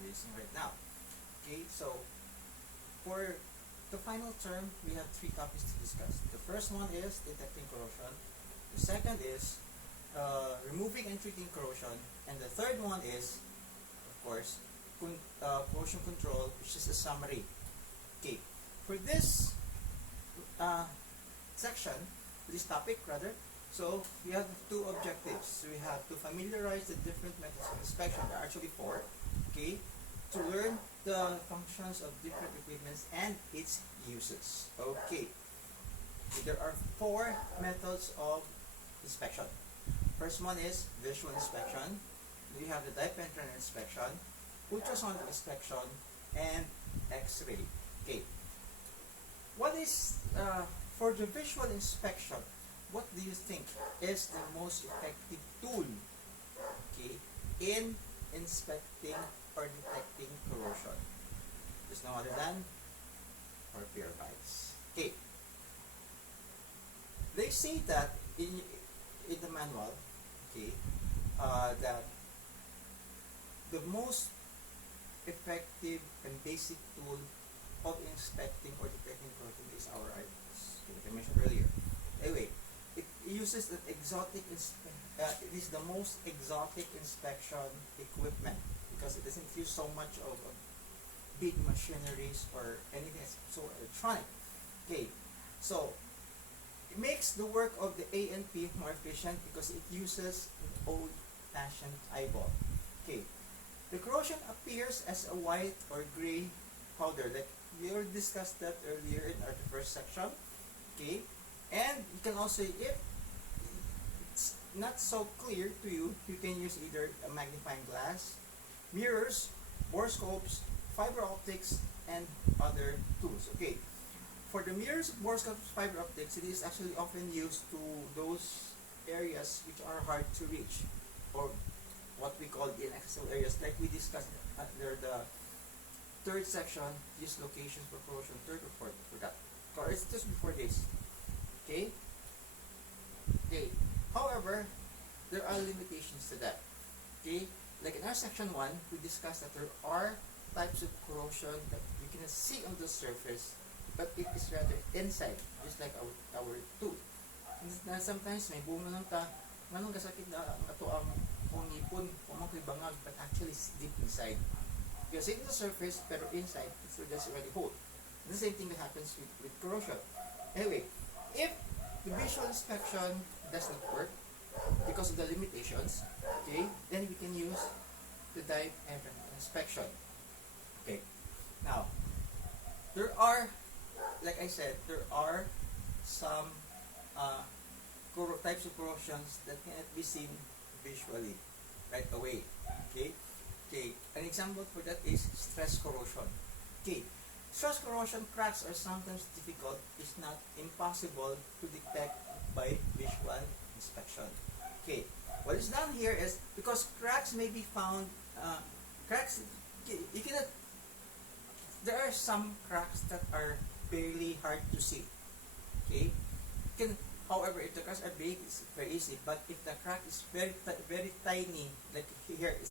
experiencing right now. Okay, so for the final term, we have three topics to discuss. The first one is detecting corrosion. The second is removing and treating corrosion. And the third one is, of course, corrosion control, which is a summary. Okay, for this section, this topic rather, so we have two objectives. We have to familiarize the different methods of inspection. There are actually four. Okay, to learn the functions of different equipments and its uses. Okay, there are four methods of inspection. First one is visual inspection. We have the dipenetrant inspection, ultrasonic inspection, and X-ray. Okay, what is for the visual inspection? What do you think is the most effective tool, okay, in inspecting or detecting corrosion? There's no other than our pair of eyes. Okay. They say that in the manual, okay, that the most effective and basic tool of inspecting or detecting corrosion is our eyes. Okay, like I mentioned earlier. Anyway, it uses it is the most exotic inspection equipment because it doesn't use so much of big machineries or anything that's so electronic. Okay, so it makes the work of the A&P more efficient because it uses an old-fashioned eyeball. Okay, the corrosion appears as a white or gray powder. Like we already discussed that earlier in our first section. Okay, and you can also, if it's not so clear to you, you can use either a magnifying glass, mirrors, borescopes, fiber optics, and other tools. Okay, for the mirrors, borescopes, fiber optics, it is actually often used to those areas which are hard to reach, or what we call the inaccessible areas, like we discussed under the third section, use locations for corrosion, third or fourth for that. Or it's just before this. Okay? Okay. However, there are limitations to that. Okay? Like in our section 1, we discussed that there are types of corrosion that we cannot see on the surface, but it is rather inside, just like our tooth. And sometimes may bunga lang ta, manong kasakit na ato ang ngipon, kumang bangag, but actually it's deep inside. You see it on the surface, pero inside, it's just already hold. The same thing that happens with corrosion. Anyway, if the visual inspection does not work because of the limitations, okay, then we can use the dipenetrant inspection. Okay, now there are, like I said, there are some types of corrosions that cannot be seen visually right away. Okay, okay. An example for that is stress corrosion. Okay, stress corrosion cracks are sometimes difficult, if not impossible, to detect by visual inspection. Okay, what is done here is because cracks may be found. Cracks, you cannot. There are some cracks that are barely hard to see. Okay, however, if the cracks are big, it's very easy. But if the crack is very tiny, like here,